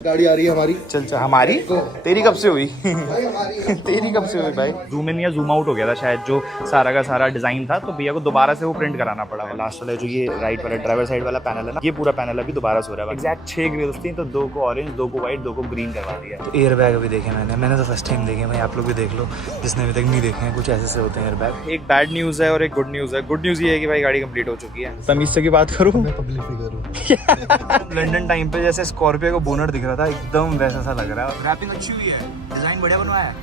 गाड़ी आ रही है हमारी। चल चल हमारी तेरी कब से हुई भाई हमारी तेरी कब से हुई भाई। जूम इन या जूम आउट हो गया था शायद जो सारा का सारा डिजाइन था, तो भैया को दोबारा से वो प्रिंट कराना पड़ा। लास्ट वाला जो ये राइट वाला ड्राइवर साइड वाला पैनल है ना, ये पूरा पैनल अभी दोबारा से हो रहा है। एग्जैक्ट 6 ग्रिल्स थी, तो 2 को ऑरेंज, 2 को व्हाइट, 2 को ग्रीन करवा दिया। तो एयर बैग अभी देखे मैंने तो फर्स्ट टाइम देखे भाई, आप लोग भी देख लो जिसने अभी तक नहीं देखे हैं। कुछ ऐसे से होते हैं एयर बैग। एक बैड न्यूज है और एक गुड न्यूज है। गुड न्यूज ये है कि भाई गाड़ी कंप्लीट हो चुकी है। तमीज से की बात करूँ, पब्लिक फिगर लंदन टाइम पे जैसे स्कॉर्पियो का बोनट दिख रहा था, एकदम वैसा सा लग रहा है। रैपिंग अच्छी हुई है, डिजाइन बढ़िया बनवाया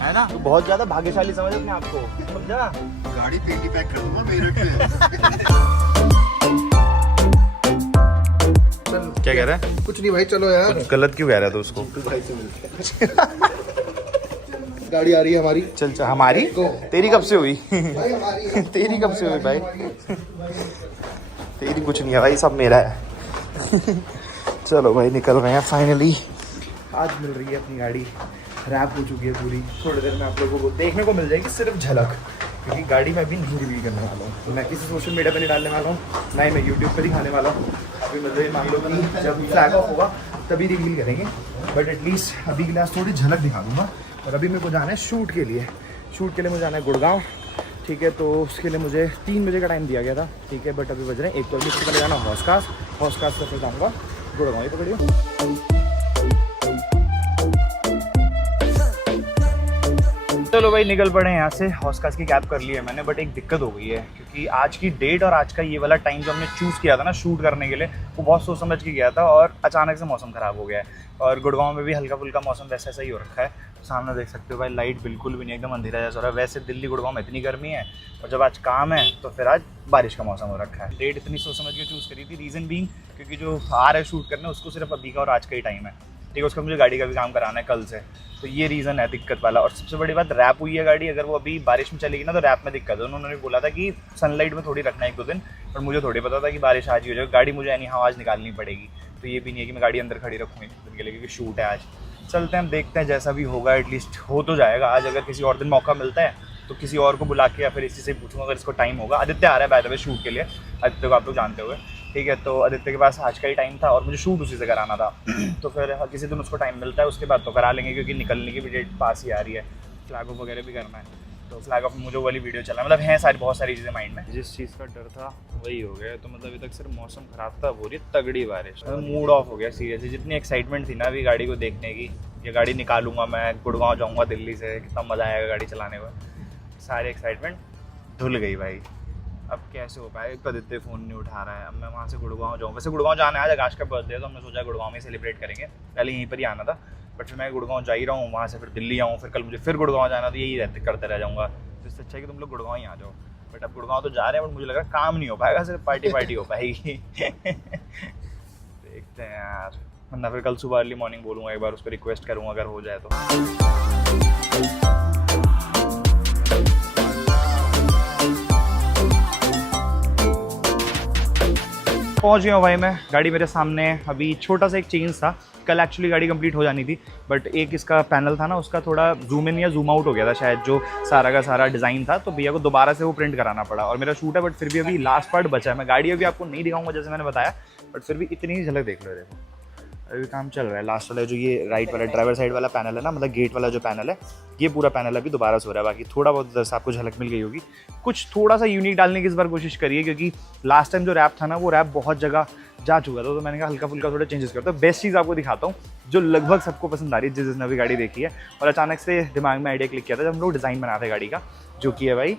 है ना। तो बहुत ज्यादा भाग्यशाली समझ अपने आप को, समझा। गाड़ी पेटी पैक कर दूंगा मेरठ में। क्या कह रहा है? कुछ नहीं भाई, चलो यार। कुछ गलत क्यों कह रहा था उसको? भाई से मिलते हैं। गाड़ी आ रही है हमारी। चल चल हमारी तेरी कब से हुई भाई हमारी तेरी कब से हुई भाई? तेरी कुछ नहीं है भाई, सब मेरा है। चलो भाई निकल रहे हैं फाइनली। आज मिल रही है अपनी गाड़ी, रैप हो चुकी है पूरी। थोड़ी देर में आप लोगों को देखने को मिल जाएगी सिर्फ झलक, क्योंकि गाड़ी मैं अभी नहीं रिवील करने वाला हूँ। तो मैं किसी सोशल मीडिया पे नहीं डालने वाला हूँ, ना ही मैं यूट्यूब पे दिखाने वाला हूँ। अभी मतलब मान लो कि जब फ्लैग ऑफ होगा तभी रिवील करेंगे, बट एटलीस्ट अभी के लिए थोड़ी झलक दिखा दूँगा। और अभी मेरे को जाना है शूट के लिए। शूट के लिए मुझे जाना है गुड़गांव, ठीक है। तो उसके लिए मुझे 3 बजे का टाइम दिया गया था, ठीक है। बट अभी बज रहे हैं 1, तो अभी उसके पहले जाना हॉस्कास से फिर जाऊँगा गुड़गांव। पकड़िए। चलो भाई निकल पड़े हैं यहाँ से। हॉस्कास की कैब कर ली है मैंने, बट एक दिक्कत हो गई है, क्योंकि आज की डेट और आज का ये वाला टाइम जो हमने चूज़ किया था ना शूट करने के लिए, वो बहुत सोच समझ के गया था और अचानक से मौसम ख़राब हो गया है। और गुड़गांव में भी हल्का फुल्का मौसम वैसा सही हो रखा है। सामने देख सकते हो भाई, लाइट बिल्कुल भी नहीं, एकदम अंधेरा जैसा हो रहा है। वैसे दिल्ली गुड़गांव में इतनी गर्मी है, और जब आज काम है तो फिर आज बारिश का मौसम हो रखा है। डेट इतनी सोच समझ के चूज़ करी थी, रीज़न बीइंग क्योंकि जो आ रहा है शूट करने उसको सिर्फ अभी का और आज का ही टाइम है, ठीक है। उसका मुझे गाड़ी का भी काम कराना है कल से, तो ये रीज़न है दिक्कत वाला। और सबसे बड़ी बात, रैप हुई है गाड़ी, अगर वो अभी बारिश में चलेगी ना तो रैप में दिक्कत है। उन्होंने बोला था कि सनलाइट में थोड़ी रखना 1-2 दिन, पर मुझे थोड़ी पता था कि बारिश आज ही हो जाएगी। गाड़ी मुझे यानी आज निकालनी पड़ेगी, तो ये भी नहीं है कि मैं गाड़ी अंदर खड़ी रखूँगी दिन के लिए, क्योंकि शूट है आज। चलते हैं, देखते हैं जैसा भी होगा, एटलीस्ट हो तो जाएगा आज। अगर किसी और दिन मौका मिलता है तो किसी और को बुला के या फिर इसी से पूछूंगा अगर इसको टाइम होगा। आदित्य आ रहा है बाय द वे शूट के लिए, आदित्य को आप लोग जानते हुए, ठीक है। तो आदित्य के पास आज का ही टाइम था और मुझे शूट उसी से कराना था। तो फिर किसी दिन उसको टाइम मिलता है उसके बाद तो करा लेंगे, क्योंकि निकलने की भी डेट पास ही आ रही है। फ्लैग ऑफ वगैरह भी करना है, तो फ्लैग ऑफ में मुझे वाली वीडियो चला, मतलब हैं बहुत सारी चीज़ें माइंड में। जिस चीज़ का डर था वही हो गया। तो मतलब अभी तक सिर्फ मौसम ख़राब था, हो रही तगड़ी बारिश, मूड ऑफ हो गया सीरियसली। जितनी एक्साइटमेंट थी ना अभी गाड़ी को देखने की, ये गाड़ी निकालूंगा मैं, गुड़गांव जाऊँगा दिल्ली से, कितना मज़ा आएगा गाड़ी चलाने में, सारी एक्साइटमेंट धुल गई भाई। अब कैसे हो पाए, एक तो आदित्य फ़ोन नहीं उठा रहा है। अब मैं वहाँ से गुड़गांव जाऊँ, वैसे गुड़गांव जाना है, आज आकाश का बर्थडे है तो हमने सोचा गुड़गांव में सेलिब्रेट करेंगे, पहले यहीं पर ही आना था। बट फिर मैं गुड़गांव जा ही रहा हूँ, वहाँ से फिर दिल्ली आऊँ, फिर कल मुझे फिर गुड़गांव जाना, तो यही करते रह जाऊँगा। तो इससे अच्छा है कि तुम लोग गुड़गांव ही आ जाओ। बट अब गुड़गांव तो जा रहे हैं, बट मुझे लग रहा है काम नहीं हो पाएगा, सिर्फ पार्टी हो पाएगी। देखते हैं यार, वरना फिर कल सुबह अर्ली मॉर्निंग बोलूँगा, एक बार उस पर रिक्वेस्ट करूँगा अगर हो जाए तो। पहुंच गया हूँ भाई मैं, गाड़ी मेरे सामने है। अभी छोटा सा एक चेंज था, कल एक्चुअली गाड़ी कंप्लीट हो जानी थी, बट एक इसका पैनल था ना उसका थोड़ा जूम इन या जूम आउट हो गया था शायद, जो सारा का सारा डिज़ाइन था, तो भैया को दोबारा से वो प्रिंट कराना पड़ा। और मेरा शूट है, बट फिर भी अभी लास्ट पार्ट बचा है। मैं गाड़ी अभी आपको नहीं दिखाऊंगा जैसे मैंने बताया, बट फिर भी इतनी ही झलक देख लो। देखो अभी काम चल रहा है। लास्ट वाला जो ये राइट वाला ड्राइवर साइड वाला पैनल है ना, मतलब गेट वाला जो पैनल है, ये पूरा पैनल अभी दोबारा से हो रहा है। बाकी थोड़ा बहुत दस आपको झलक मिल गई होगी। कुछ थोड़ा सा यूनिक डालने की इस बार कोशिश करिए, क्योंकि लास्ट टाइम जो रैप था ना वो रैप बहुत जगह जा चुका था, तो मैंने कहा हल्का फुल्का थोड़ा चेंजेस करता हूँ। बेस्ट चीज़ आपको दिखाता हूँ जो लगभग सबको पसंद आ रही है जिसने अभी गाड़ी देखी है। और अचानक से दिमाग में आइडिया क्लिक किया था जब हम लोग डिज़ाइन बनाते गाड़ी का, जो कि है भाई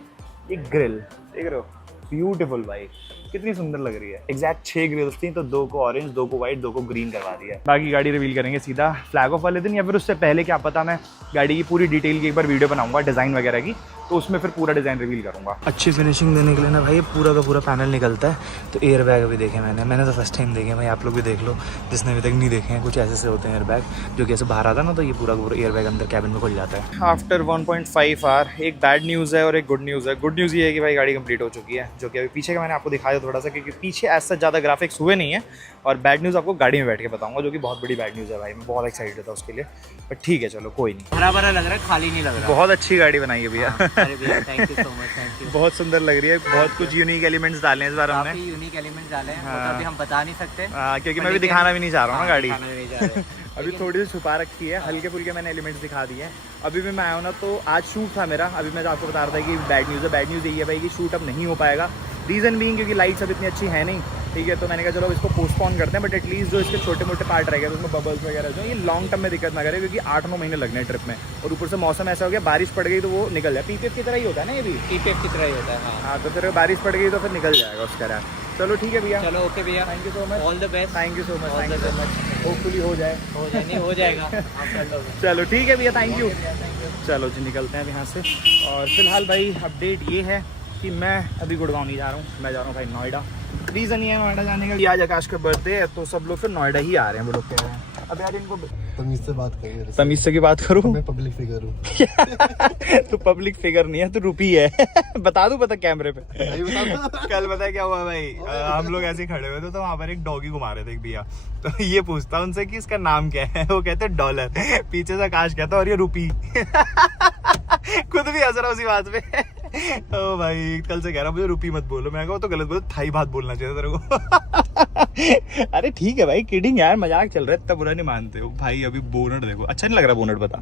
ये ग्रिल, देख रहे हो, ब्यूटीफुल भाई, कितनी सुंदर लग रही है। एग्जैक्ट 6 ग्रिल्स थी, तो 2 को ऑरेंज, 2 को व्हाइट, 2 को ग्रीन करवा दिया। बाकी गाड़ी रिवील करेंगे सीधा फ्लैग ऑफ वाले दिन, या फिर उससे पहले क्या पता, मैं गाड़ी की पूरी डिटेल की एक बार वीडियो बनाऊंगा डिज़ाइन वगैरह की, तो उसमें फिर पूरा डिज़ाइन रिवील करूंगा। अच्छी फिनिशिंग देने के लिए ना भाई पूरा का पूरा पैनल निकलता है। तो एयर बैग अभी देखे मैंने तो फर्स्ट टाइम देखे भाई, आप लोग भी देख लो जिसने अभी तक नहीं देखे हैं। कुछ ऐसे से होते हैं एयर बैग, जो कि ऐसे बाहर आता ना तो ये पूरा का पूरा एयर बैग अंदर कैबिन में खुल जाता है। आफ्टर 1.5 आवर एक बैड न्यूज़ है और एक गुड न्यूज़ है। गुड न्यूज़ ये है कि भाई गाड़ी कंप्लीट हो चुकी है, जो कि अभी पीछे का मैंने आपको दिखाया थोड़ा सा, क्योंकि पीछे ऐसा ज़्यादा ग्राफिक्स हुए नहीं है। और बैड न्यूज़ आपको गाड़ी में बैठ के बताऊंगा, जो कि बहुत बड़ी बैड न्यूज़ है भाई। मैं बहुत एक्साइटेड था उसके लिए, बट ठीक है चलो कोई नहीं। भरा भरा लग रहा है, खाली नहीं लग रहा। बहुत अच्छी गाड़ी बनाई है भैया। अरे भैया thank you so much, thank you. बहुत सुंदर लग रही है, बहुत कुछ यूनिक एलिमेंट्स डाले हैं इस बार हमने। काफी यूनिक एलिमेंट्स डाले हैं, हाँ। तो अभी हम बता नहीं सकते क्योंकि मैं भी दिखाना भी नहीं चाह रहा हूँ ना गाड़ी। दिखाना नहीं चाह रहे। अभी थोड़ी सी छुपा रखी है, हल्के फुल्के मैंने एलिमेंट्स दिखा दिए हैं। अभी भी मैं आया हूँ ना, तो आज शूट था मेरा। अभी मैं आपको बता रहा था कि बैड न्यूज़ है। बैड न्यूज़ यही है भाई कि शूट अब नहीं हो पाएगा। रीज़न बीइंग क्योंकि लाइट्स अब इतनी अच्छी है नहीं, ठीक है। तो मैंने कहा चलो इसको पोस्टपोन करते हैं, बट एटलीस्ट जो इसके छोटे मोटे पार्ट रह गए तो उसमें बबल्स वगैरह जो ये लॉन्ग टर्म में दिक्कत ना करे, क्योंकि 8-9 महीने लगने हैं ट्रिप में। और ऊपर से मौसम ऐसा हो गया, बारिश पड़ गई तो वो निकल जाए। पीपीएफ की तरह ही होता है ना ये भी, पीपीएफ की तरह ही होता है। हाँ, तो फिर बारिश पड़ गई तो फिर निकल जाएगा उसका यार। चलो ठीक है भैया, चलो ओके भैया, thank you so much, all the best. Thank you so much, All thank the you so much. Hopefully हो जाए, नहीं हो जाएगा, आप कर लोगे। चलो ठीक है भैया, थैंक यू। चलो जी निकलते हैं अब यहाँ से। और फिलहाल भाई अपडेट ये है कि मैं अभी गुड़गांव नहीं जा रहा हूँ, मैं जा रहा हूँ भाई नोएडा। रीज़न ये है नोएडा जाने का, आज आकाश का बर्थडे है तो सब लोग फिर नोएडा ही आ रहे हैं। वो लोग कह रहे हैं अब यार इनको तमीज से बात करेंगे। तमीज से की बात करूँ, मैं पब्लिक फिगर हूँ। तू पब्लिक फिगर नहीं है, तू रुपी है। बता दूं पता कैमरे पे। नहीं बता। कल पता है क्या हुआ भाई, हम लोग ऐसे ही खड़े हुए थे तो वहाँ पर एक डॉगी घुमा रहे थे एक भैया। तो ये पूछता उनसे कि इसका नाम क्या है, वो कहते डॉलर। पीछे से आकाश कहता और ये रुपी। खुद भी हंस रहा उसी बात पे। ओ भाई कल से कह रहा मुझे रुपी मत बोलो। मैं कहा तो गलत बोलो, थाई बात बोलना चाहिए तेरे को। अरे ठीक है भाई, किडिंग यार, मजाक चल रहा है, इतना बुरा नहीं मानते हो भाई। अभी बोनट देखो, अच्छा नहीं लग रहा बोनट, बता।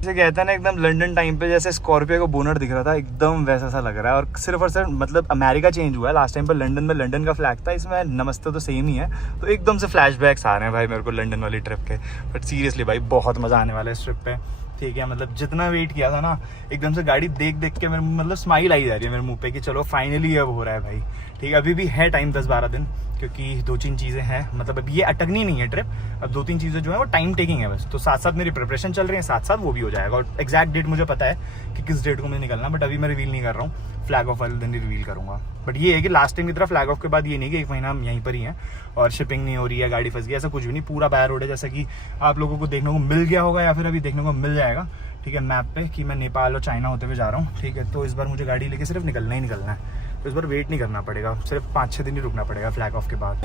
जैसे कहते हैं ना एकदम लंदन टाइम पे जैसे स्कॉर्पियो को बोनट दिख रहा था, एकदम वैसा सा लग रहा है। और सिर्फ मतलब अमेरिका चेंज हुआ है। लास्ट टाइम पर लंदन में लंदन का फ्लैग था, इसमें नमस्ते तो सेम ही है। तो एकदम से फ्लैशबैक्स आ रहे हैं भाई मेरे को लंदन वाली ट्रिप के। बट सीरियसली भाई बहुत मज़ा आने वाला है इस ट्रिप पे, ठीक है। मतलब जितना वेट किया था ना, एकदम से गाड़ी देख देख के मेरे मतलब स्माइल आई जा रही है मेरे मुंह पे कि चलो फाइनली अब हो रहा है भाई, ठीक है। अभी भी है टाइम 10-12 दिन, क्योंकि 2-3 चीज़ें हैं। मतलब अब ये अटकनी नहीं है ट्रिप, अब 2-3 चीज़ें जो है वो टाइम टेकिंग है बस। तो साथ साथ मेरी प्रिपरेशन चल रही है, साथ साथ वो भी हो जाएगा। और एग्जैक्ट डेट मुझे पता है कि किस डेट को मुझे निकलना, बट अभी मैं रिवील नहीं कर रहा हूँ। फ्लैग ऑफ वाले दिन ही रिवील करूँगा। बट ये है कि लास्ट टाइम की तरह फ्लैग ऑफ के बाद ये नहीं कि 1 महीना हम यहीं पर ही हैं और शिपिंग नहीं हो रही है, गाड़ी फंस गई, ऐसा कुछ भी नहीं। पूरा बाय रोड है, जैसा कि आप लोगों को देखने को मिल गया होगा या फिर अभी देखने को मिल जाएगा, ठीक है, मैप पे, कि मैं नेपाल और चाइना होते हुए जा रहा हूँ, ठीक है। तो इस बार मुझे गाड़ी लेके सिर्फ निकलना ही निकलना है। तो इस बार वेट नहीं करना पड़ेगा, सिर्फ 5-6 दिन ही रुकना पड़ेगा फ्लैग ऑफ के बाद।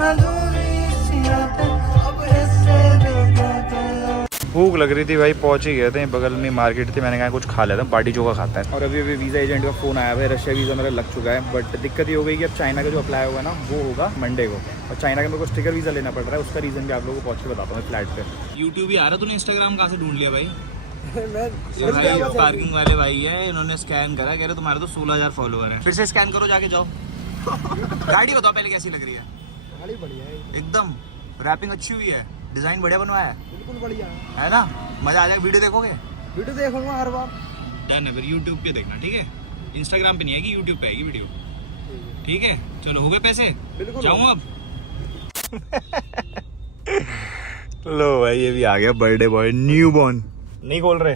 भूख लग रही थी भाई, पहुंच ही गए थे। बगल में मार्केट थी, मैंने कहा कुछ खा लेता हूँ, बाटी चोखा खाता है। और अभी वीज़ा एजेंट का फ़ोन आया है, रशिया वीज़ा मेरा लग चुका है। बट दिक्कत ये हो गई कि अब चाइना का जो अप्लाई होगा ना वो होगा मंडे को, और चाइना का मेरे को स्टिकर वीज़ा लेना पड़ रहा है। उसका रीज़न भी आप लोगों को पहुँच के बताता हूँ फ्लैट पे। यूट्यूब ही आ रहा, तूने इंस्टाग्राम कहाँ से ढूंढ लिया भाई? मैं पार्किंग वाले भाई है, इन्होंने स्कैन करा, कह रहे तुम्हारे तो 16,000 फॉलोअर हैं। फिर से स्कैन करो, जाके जाओ। गाड़ी बताओ पहले कैसी लग रही है? गाड़ी बढ़िया है, एकदम रैपिंग अच्छी हुई है, डिजाइन बढ़िया बनवाया है, बिल्कुल बढ़िया है ना? मजा आ जाएगा। वीडियो देखोगे? वीडियो देखूंगा हर बार। डन है, फिर यूट्यूब पे देखना, ठीक है? इंस्टाग्राम पे नहीं आएगी, यूट्यूब पे आएगी वीडियो, ठीक है? चलो हो गए पैसे, बिल्कुल जाऊँ अब? लो भाई ये भी आ गया बर्थडे बॉय, न्यू बॉर्न। नहीं खोल रहे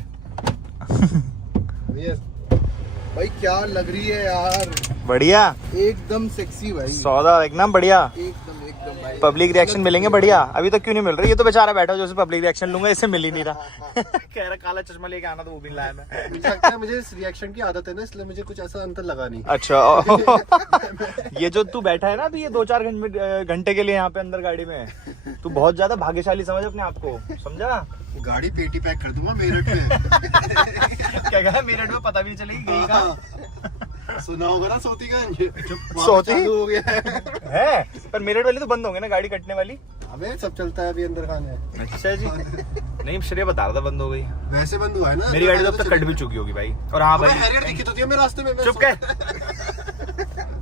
भाई क्या लग रही है यार, बढ़िया, एकदम सेक्सी भाई, सौदा एकदम बढ़िया। एकदम भाई। पब्लिक रिएक्शन मिलेंगे बढ़िया। अभी तक क्यों नहीं मिल रही? ये तो बेचारा बैठा जो पब्लिक रिएक्शन लूंगा, इससे मिल ही नहीं रहा। कह रहा काला चश्मा लेके आना, तो वो भी लाया मैं। मुझे लगता है मुझे इस रिएक्शन की आदत है ना, इसलिए मुझे कुछ ऐसा अंतर लगा नहीं। अच्छा। ये जो तू बैठा है ना अभी, ये 4-4 घंटे के लिए यहाँ पे अंदर गाड़ी में, तू बहुत ज्यादा भाग्यशाली समझ अपने आप को, समझा? गाड़ी पेटी पैक कर दूंगा मेरठ में। क्या कहा? मेरठ में पता भी नहीं चलेगी गई कहाँ। सुना होगा ना सोतीगंज, सोती हो गया है। पर मेरठ वाली तो बंद होंगे ना गाड़ी कटने वाली? अबे सब चलता है अभी अंदर खाने। अच्छा जी। नहीं श्रेय बता रहा था बंद हो गई। वैसे बंद हुआ है ना, मेरी गाड़ी तो अब तक कट भी चुकी होगी भाई। और हाँ भाई हैरियर दिखी तो थी मेरे रास्ते में। चुप कर।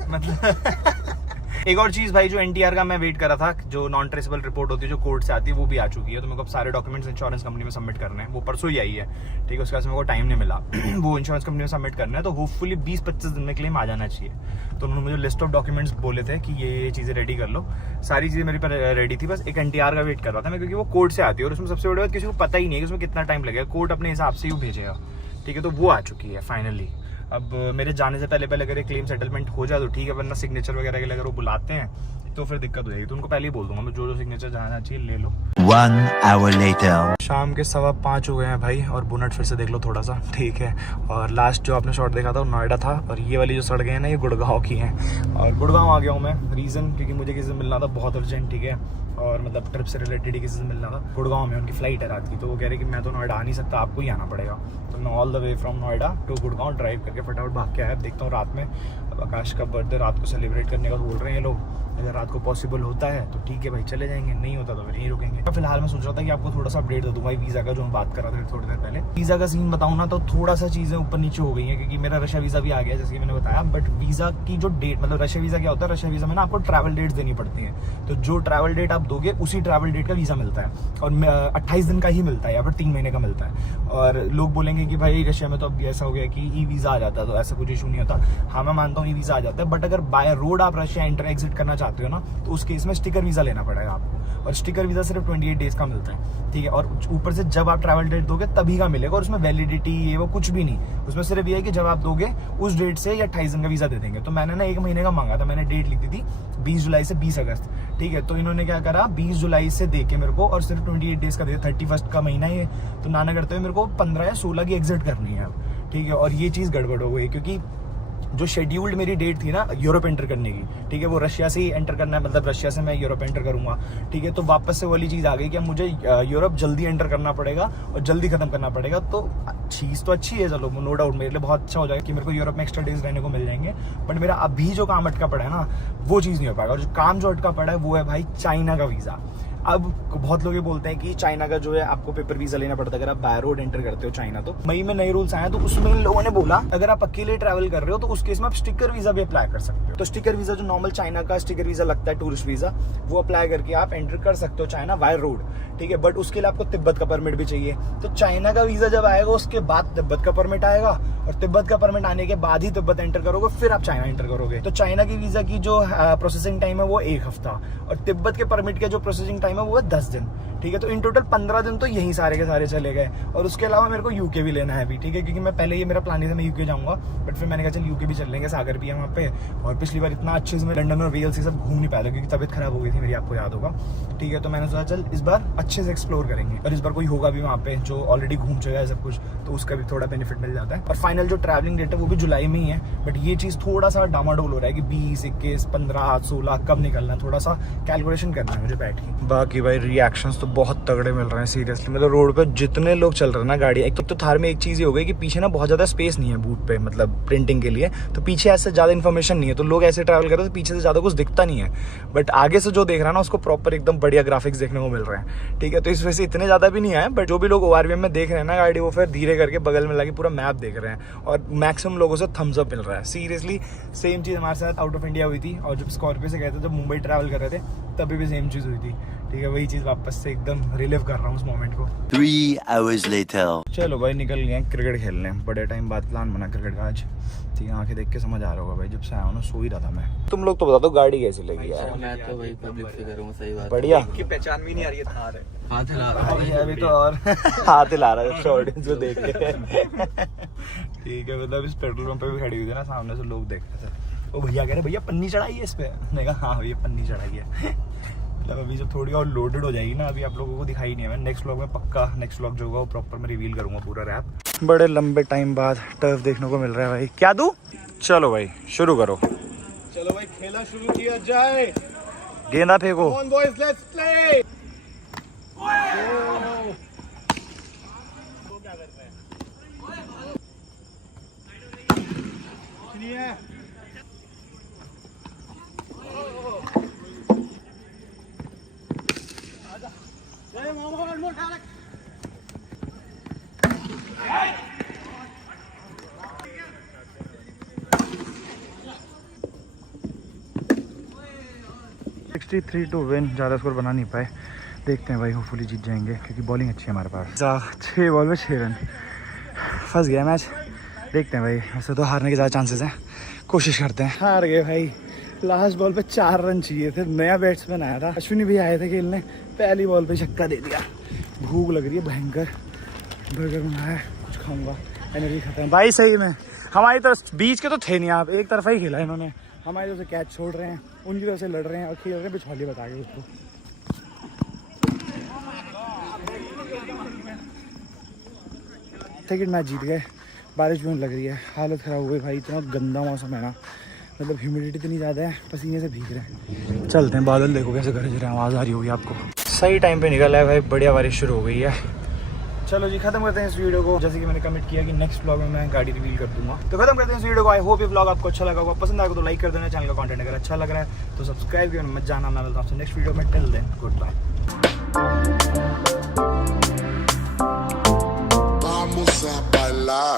मतलब एक और चीज़ भाई, जो एनटीआर का मैं वेट कर रहा था, जो नॉन ट्रेसेबल रिपोर्ट होती है जो कोर्ट से आती है, वो भी आ चुकी है। तो मेरे को अब सारे डॉक्यूमेंट्स इंश्योरेंस कंपनी में सबमिट करने हैं। वो परसों ही आई है, ठीक है। उसके बाद मेरे को टाइम नहीं मिला। वो इंश्योरेंस कंपनी में सबमिट करना है, तो होपफुली 20-25 दिन में क्लेम आ जाना चाहिए। तो उन्होंने मुझे लिस्ट ऑफ डॉक्यूमेंट्स बोले थे कि ये चीज़ें रेडी कर लो। सारी चीज़ें मेरे पर रेडी थी, बस एक एनटीआर का वेट कर रहा था मैं, क्योंकि वो कोर्ट से आती है। और उसमें सबसे बड़ी बात, किसी को पता ही नहीं है कि उसमें कितना टाइम लगेगा, कोर्ट अपने हिसाब से ही भेजेगा, ठीक है। तो वो आ चुकी है फाइनली। अब मेरे जाने से पहले अगर ये क्लेम सेटलमेंट हो जाए तो ठीक है, वरना सिग्नेचर वगैरह के लिए अगर वो बुलाते हैं तो फिर दिक्कत हो जाएगी। तो उनको पहले ही बोल दूंगा मैं, जो सिग्नेचर जाना चाहिए ले लो। 1 hour later. शाम के 5:15 हो गए हैं भाई, और बुनट फिर से देख लो थोड़ा सा, ठीक है। और लास्ट जो आपने शॉट देखा था वो नोएडा था, और ये वाली जो सड़कें हैं ना ये गुड़गांव की हैं। और गुड़गांव आ गया हूँ मैं, रीज़न क्योंकि मुझे किसी से मिलना था बहुत अर्जेंट, ठीक है। और मतलब ट्रिप से रिलेटेड ही किसी से मिलना था। गुड़गांव में उनकी फ़्लाइट है रात की, तो वो कह रहे कि मैं तो नोएडा आ नहीं सकता, आपको ही आना पड़ेगा। तो मैं all the way from Noida to Gurgaon drive करके फटाफट भाग के आया। देखता हूँ रात में, अब आकाश का बर्थडे रात को सेलिब्रेट करने का बोल रहे हैं ये लोग। अगर रात को पॉसिबल होता है तो ठीक है भाई, चले जाएंगे, नहीं होता तो फिर यहीं रुकेंगे। तो फिलहाल मैं सोच रहा था कि आपको थोड़ा सा अपडेट दे दूँ भाई वीज़ा का, जो हम बात कर रहे थे थोड़ी देर पहले। वीज़ा का सीन बताऊँ ना तो थोड़ा सा चीज़ें ऊपर नीचे हो गई हैं, क्योंकि मेरा रशिया वीज़ा भी आ गया जैसे कि मैंने बताया। बट वीज़ा की जो डेट, मतलब रशिया वीज़ा क्या होता है, रशिया वीज़ा में ना आपको ट्रैवल डेट्स देनी पड़ती हैं। तो जो ट्रैवल डेट आप दोगे उसी ट्रैवल डेट का वीज़ा मिलता है, और 28 दिन का ही मिलता है या फिर 3 महीने का मिलता है। और लोग बोलेंगे कि भाई रशिया में तो अब ऐसा हो गया कि ई वीज़ा आ जाता है, तो ऐसा कुछ इशू नहीं होता। हाँ मैं मानता हूँ ई वीज़ा आ जाता है, बट अगर बाय रोड आप रशिया एंटर एग्जिट करना चाहते हो ना, तो उस केस में स्टिकर वीज़ा लेना पड़ेगा आपको, और स्टिकर वीज़ा सिर्फ 28 डेज का मिलता है, ठीक है। और ऊपर से जब आप ट्रैवल डेट दोगे तभी का मिलेगा, और उसमें वैलिडिटी ये वो कुछ भी नहीं, उसमें सिर्फ ये है कि जब आप दोगे उस डेट से या 28 दिन का वीज़ा दे देंगे। तो मैंने ना 1 महीने का मांगा था, मैंने डेट लिख दी थी 20 जुलाई से 20 अगस्त, ठीक है। तो इन्होंने क्या करा, 20 जुलाई से दे के मेरे को, और सिर्फ 28 डेज का दे, 31 का महीना है, तो नाना करते हुए मेरे को 15 या 16 की एग्जिट करनी है अब, ठीक है। और ये चीज़ गड़बड़ हो गई, क्योंकि जो शेड्यूल्ड मेरी डेट थी ना यूरोप एंटर करने की, ठीक है, वो रशिया से ही एंटर करना है, मतलब रशिया से मैं यूरोप एंटर करूंगा, ठीक है। तो वापस से वाली चीज़ आ गई कि अब मुझे यूरोप जल्दी एंटर करना पड़ेगा और जल्दी खत्म करना पड़ेगा। तो चीज़ तो अच्छी है, चलो नो डाउट मेरे लिए बहुत अच्छा हो जाएगा कि मेरे को यूरोप में एक्स्ट्रा डेज रहने को मिल जाएंगे। बट मेरा अभी जो काम अटका पड़ा है ना, वो चीज़ नहीं हो पाएगा। और जो काम जो अटका पड़ा है वो है भाई चाइना का वीज़ा। अब बहुत लोग ये बोलते हैं कि चाइना का जो है आपको पेपर वीजा लेना पड़ता है अगर आप बाय रोड एंटर करते हो चाइना। तो मई में नए रूल्स आए, तो उसमें लोगों ने बोला अगर आप अकेले ट्रैवल कर रहे हो तो उस केस में आप स्टिकर वीजा भी अप्लाई कर सकते हो। तो स्टिकर वीजा जो नॉर्मल चाइना का स्टिकर वीजा लगता है, टूरिस्ट वीजा, वो अप्लाई करके आप एंटर कर सकते हो चाइना बाय रोड, ठीक है। बट उसके लिए आपको तिब्बत का परमिट भी चाहिए। तो चाइना का वीजा जब आएगा उसके बाद तिब्बत का परमिट आएगा, और तिब्बत का परमिट आने के बाद ही तिब्बत एंटर करोगे, फिर आप चाइना एंटर करोगे। तो चाइना की वीजा की जो प्रोसेसिंग टाइम है वो 1 हफ्ता, और तिब्बत के परमिट का जो प्रोसेसिंग टाइम है वो है 10 दिन, ठीक है। तो इन टोटल 15 दिन तो यही सारे के सारे चले गए। और उसके अलावा मेरे को यूके भी लेना है अभी, ठीक है, क्योंकि मैं पहले ये मेरा प्लान नहीं था मैं यूके जाऊंगा, बट फिर मैंने कहा चल यूके भी चल लेंगे, सागर भी है वहाँ पे। और पिछली बार इतना अच्छे से मैं लंदन और वेल्स ये सब घूम नहीं पाया था, क्योंकि तबियत खराब हो गई थी मेरी, आपको याद होगा, ठीक है। तो मैंने सोचा चल इस बार अच्छे से एक्सप्लोर करेंगे, और इस बार कोई होगा भी वहाँ पे जो ऑलरेडी घूम चुका है सब कुछ, तो उसका भी थोड़ा बेनिफिट मिल जाता है। और फाइनल जो ट्रैवलिंग डेट है वो भी जुलाई में ही है, बट ये चीज़ थोड़ा सा डामाडोल हो रहा है कि 20, 21, 15, 16 कब निकलना है, थोड़ा सा कैलकुलेशन करना है मुझे बैठ के। बाकी भाई रिएक्शंस तो बहुत तगड़े मिल रहे हैं सीरियसली, मतलब रोड पे जितने लोग चल रहे हैं ना गाड़ी। एक तो थार में एक चीज़ ये हो गई कि पीछे ना बहुत ज़्यादा स्पेस नहीं है बूट पे, मतलब प्रिंटिंग के लिए, तो पीछे ऐसे ज़्यादा इन्फॉर्मेशन नहीं है, तो लोग ऐसे ट्रैवल कर रहे हैं तो पीछे से ज़्यादा कुछ दिखता नहीं है। बट आगे से जो देख रहा है ना उसको प्रॉपर एकदम बढ़िया ग्राफिक्स देखने को मिल रहे हैं, ठीक है। तो इस वजह से इतने ज़्यादा भी नहीं आए, बट जो भी लोग ORVM में देख रहे हैं ना गाड़ी, वो फिर धीरे करके बगल में लगे पूरा मैप देख रहे हैं, और मैक्सिमम लोगों से थम्स अप मिल रहा है। सीरियसली सेम चीज़ हमारे साथ आउट ऑफ इंडिया हुई थी, और जब स्कॉर्पियो से गए थे, जब मुंबई ट्रैवल कर रहे थे, तभी भी सेम चीज़ हुई थी, ठीक है। वही चीज़ वापस से एकदम रिलीव कर रहा हूँ उस मोमेंट को। 3 hours later. चलो भाई निकल गए क्रिकेट खेलने, बड़े टाइम बाद प्लान बना क्रिकेट का आज, ठीक है। आंखें देख के समझ आ रहा होगा भाई, जब से आया हूँ ना सो ही रहा था मैं। तुम लोग तो बता दो गाड़ी कैसी लगी यार। मैं तो भाई पब्लिक फिगर हूँ, सही बात। बढ़िया की पहचान भी नहीं आ रही है, थार है, हाथ हिला रहा अभी अभी तो और हाथ हिला रहा है ऑडियंस को देख के, ठीक है। मतलब इस पेट्रोल पंप पे भी खड़ी हुई थी ना, सामने से लोग देख रहे थे, ओ भैया कह रहे भैया पन्नी चढ़ाई है इस पे, मैंने कहा हाँ भैया पन्नी चढ़ाई है। मतलब अभी जब थोड़ी और लोडेड हो जाएगी ना, अभी आप लोगों को दिखाई नहीं है, मैं नेक्स्ट व्लॉग में पक्का नेक्स्ट व्लॉग जो होगा वो प्रॉपर मैं रिवील करूंगा पूरा रैप। बड़े लंबे टाइम बाद टर्फ देखने को मिल रहा है भाई, क्या दूं? चलो भाई शुरू करो। चलो भाई खेला शुरू किया जाए। गेंदा फेंको। Come on boys, let's play. सुनिए। जय मामा अनमोल ठाकुर। टू विन, ज़्यादा स्कोर बना नहीं पाए, देखते हैं भाई, होपफुली जीत जाएंगे क्योंकि बॉलिंग अच्छी है हमारे पास। 6 बॉल में 6 रन, फंस गया मैच, देखते हैं भाई। वैसे तो हारने के ज़्यादा चांसेस हैं, कोशिश करते हैं। हार गए भाई, लास्ट बॉल पे 4 रन चाहिए थे। नया बैट्समैन आया था, अश्विनी भी आए थे खेलने, पहली बॉल पे छक्का दे दिया। भूख लग रही है भयंकर, बर्गर बनाया है, कुछ खाऊंगा, एनर्जी खत्म भाई। सही में हमारी तरफ बीच के तो थे नहीं, आप एक तरफा ही खेला इन्होंने, हमारी तरफ से कैच छोड़ रहे हैं, उनकी तरफ से लड़ रहे हैं और खेल रहे हैं बिछौली बता के उसको। थे कि मैच जीत गए। बारिश भी होने लग रही है, हालत ख़राब हो गई भाई, इतना गंदा मौसम है ना, मतलब ह्यूमिडिटी इतनी ज़्यादा है, पसीने से भीग रहे हैं। चलते हैं, बादल देखो कैसे गरज रहे हैं, आवाज़ आ रही होगी आपको। सही टाइम पे निकला है भाई, बढ़िया बारिश शुरू हो गई है। चलो जी खत्म करते हैं इस वीडियो को। जैसे कि मैंने कमिट किया कि नेक्स्ट व्लॉग में मैं गाड़ी रिवील कर दूंगा, तो खत्म करते हैं इस वीडियो को। आई होप ये व्लॉग आपको अच्छा लगा होगा, पसंद आएगा तो लाइक कर देना, चैनल का कंटेंट अगर अच्छा लग रहा है तो सब्सक्राइब करना मत जाना। मैं मिलता हूं आपसे नेक्स्ट वीडियो में, till then good bye. Vamos a bailar.